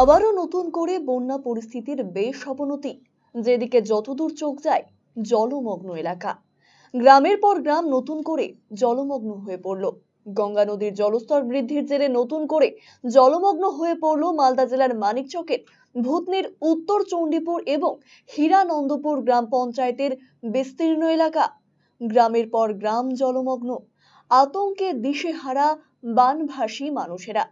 আবারও নতুন করে বন্যা পরিস্থিতির বেশ অবনতি। যেদিকে যতদূর চোখ যায় জলমগ্ন এলাকা, গ্রামের পর গ্রাম নতুন করে জলমগ্ন হয়ে পড়ল। গঙ্গা নদীর জলস্তর বৃদ্ধির জেরে নতুন করে জলমগ্ন হয়ে পড়ল মালদা জেলার মানিকচকের ভূতনির উত্তর চণ্ডীপুর এবং হীরানন্দপুর গ্রাম পঞ্চায়েতের বিস্তীর্ণ এলাকা। গ্রামের পর গ্রাম জলমগ্ন, আতঙ্কে দিশেহারা বানভাসী মানুষেরা।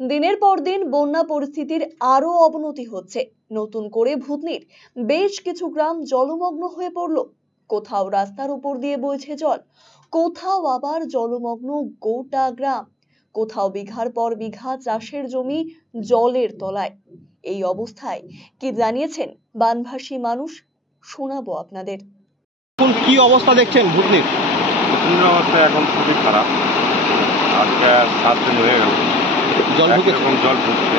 দিনের পর দিন বন্যা পরিস্থিতির আরো অবনতি হচ্ছে। নতুন করে ভূতনির বেশ কিছু গ্রাম জলমগ্ন হয়ে পড়ল। কোথাও রাস্তার উপর দিয়ে বইছে জল, কোথাও আবার জলমগ্ন গোটা গ্রাম, কোথাও বিঘার পর বিঘা চাষের জমি জলের তলায়। এই অবস্থায় কি জানিয়েছেন বানভাসী মানুষ, শোনাবো আপনাদের। এখন কি অবস্থা দেখছেন ভূতনির? ভূতনির অবস্থা এখন খুবই খারাপ। আজকে 7 দিন হয়ে গেল জল ঢুকে এবং জল ঢুকছে।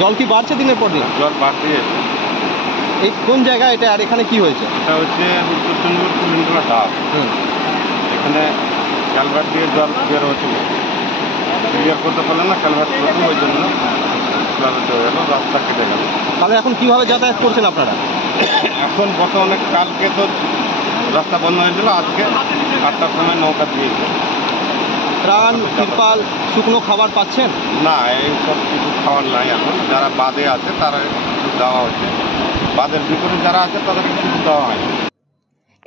জল কি বাড়ছে দিনের পর দিন? জল বাড়তেই আছে। এই কোন জায়গা এটা, আর এখানে কি হয়েছে? এটা হচ্ছে উত্তর চণ্ডীপুর কুলিনটোলা ডাব। এখানে ক্যালভার্ট দিয়ে জল বের হচ্ছিল, ক্লিয়ার করতে পারলেন না, ক্যালভার্ট করতে, ওই জন্য প্লাবিত হয়ে গেল, রাস্তা কেটে গেল। তাহলে এখন কিভাবে যাতায়াত করছেন আপনারা? এখন বর্তমানে কালকে তো রাস্তা বন্ধ হয়েছিল, আজকে 8টার সময় নৌকা দিয়েছে। ত্রাণ, তিরপাল, শুকনো খাবার পাচ্ছেন? না, এই সব কিছু খাওয়ার নাই। এখন যারা বাদে আছে তারা কিছু দেওয়া হচ্ছে, বাদের ভিতরে যারা আছে তাদেরকে কিছু দেওয়া হয়।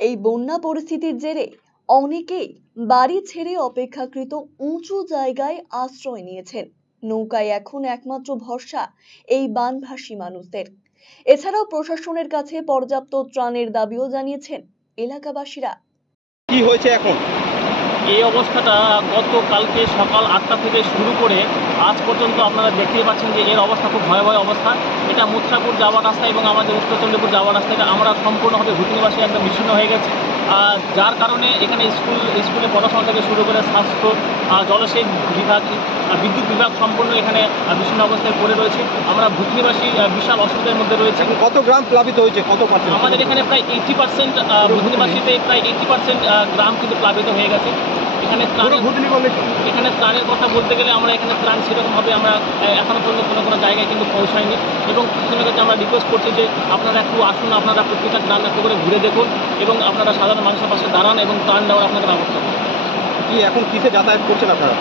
এই বন্যা পরিস্থিতির জেরে অনেকেই বাড়ি ছেড়ে অপেক্ষাকৃত উঁচু জায়গায় আশ্রয় নিয়েছেন। নৌকায় এখন একমাত্র ভরসা এই বানভাসী মানুষদের। এছাড়াও প্রশাসনের কাছে পর্যাপ্ত ত্রাণের দাবিও জানিয়েছেন এলাকাবাসীরা। কি হয়েছে এখন? এই অবস্থাটা গতকালকে সকাল 8টা থেকে শুরু করে আজ পর্যন্ত আপনারা দেখতেই পাচ্ছেন যে এর অবস্থা খুব ভয়াবহ অবস্থা। এটা মুত্রাপুর যাওয়ার রাস্তা এবং আমাদের উত্তর চণ্ডীপুর যাওয়ার রাস্তাটা আমরা সম্পূর্ণভাবে ভূতনিবাসী একদম বিচ্ছিন্ন হয়ে গেছে, যার কারণে এখানে স্কুলে পড়াশোনা থেকে শুরু করে স্বাস্থ্য, জলসেচ বিভাগ, বিদ্যুৎ বিভাগ সম্পূর্ণ এখানে বিচ্ছিন্ন অবস্থায় পড়ে রয়েছে। আমরা ভূতনিবাসী বিশাল অসুবিধার মধ্যে রয়েছে। কত গ্রাম প্লাবিত হয়েছে? কত পার্সেন্ট? আমাদের এখানে প্রায় 80% ভূতনিবাসীতে প্রায় 80% গ্রাম কিন্তু প্লাবিত হয়ে গেছে। এখানে ত্রাণের কথা বলতে গেলে আমরা এখানে ত্রাণ সেরকমভাবে আমরা এখনো পর্যন্ত কোনো জায়গায় কিন্তু পৌঁছায়নি, এবং প্রশাসনের কাছে আমরা রিকোয়েস্ট করছি যে আপনারা একটু আসুন, আপনারা প্রত্যেকটা গ্রাম একটু করে ঘুরে দেখুন এবং আপনারা সাধারণ মানুষের পাশে দাঁড়ান এবং ত্রাণ দেওয়ার আপনাদের ব্যবস্থা করুন। কি এখন কিসে যাতায়াত করছেন আপনারা?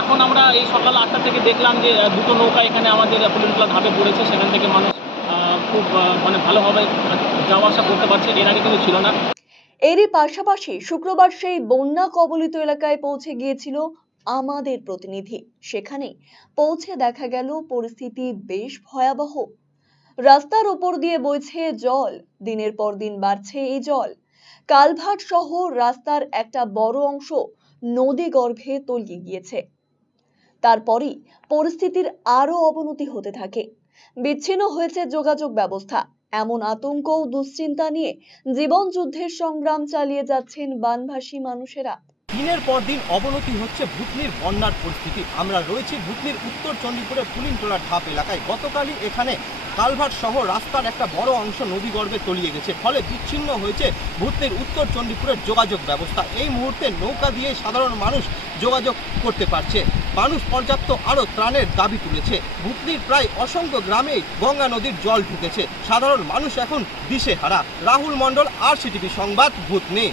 এখন আমরা এই সকাল 8টা থেকে দেখলাম যে দুটো নৌকা এখানে আমাদের কুলিনটোলা ধাপে পড়েছে, সেখান থেকে মানুষ খুব ভালোভাবে যাওয়া আসা করতে পারছে, এর আগে কিন্তু ছিল না। এরই পাশাপাশি শুক্রবার সেই বন্যা কবলিত এলাকায় পৌঁছে গিয়েছিল আমাদের প্রতিনিধি। সেখানে পৌঁছে দেখা গেল পরিস্থিতি বেশ ভয়াবহ। রাস্তার উপর দিয়ে বইছে জল, দিনের পর দিন বাড়ছে এই জল। কালভার্ট সহ রাস্তার একটা বড় অংশ নদী গর্ভে তলিয়ে গিয়েছে। তারপরই পরিস্থিতির আরো অবনতি হতে থাকে। বিচ্ছিন্ন হয়েছে যোগাযোগ ব্যবস্থা। এমন আতঙ্ক ও দুশ্চিন্তা নিয়ে জীবন যুদ্ধের সংগ্রাম চালিয়ে যাচ্ছেন বানভাসী মানুষেরা। দিনের পর দিন অবনতি হচ্ছে ভূতনির বন্যার পরিস্থিতি। আমরা রয়েছি ভূতনির উত্তর চণ্ডীপুরের কুলিনটোলা ঢাপ এলাকায়। গতকালই এখানে কালভার্ট সহ রাস্তার একটা বড় অংশ নদীগর্ভে তলিয়ে গেছে, ফলে বিচ্ছিন্ন হয়েছে ভূতনির উত্তর চণ্ডীপুরের যোগাযোগ ব্যবস্থা। এই মুহূর্তে নৌকা দিয়ে সাধারণ মানুষ যোগাযোগ করতে পারছে। মানুষ পর্যাপ্ত আরও ত্রাণের দাবি তুলেছে। ভূতনির প্রায় অসংখ্য গ্রামে গঙ্গা নদীর জল ঢুকেছে। সাধারণ মানুষ এখন দিশেহারা। রাহুল মণ্ডল, RCTV সংবাদ, ভূতনি।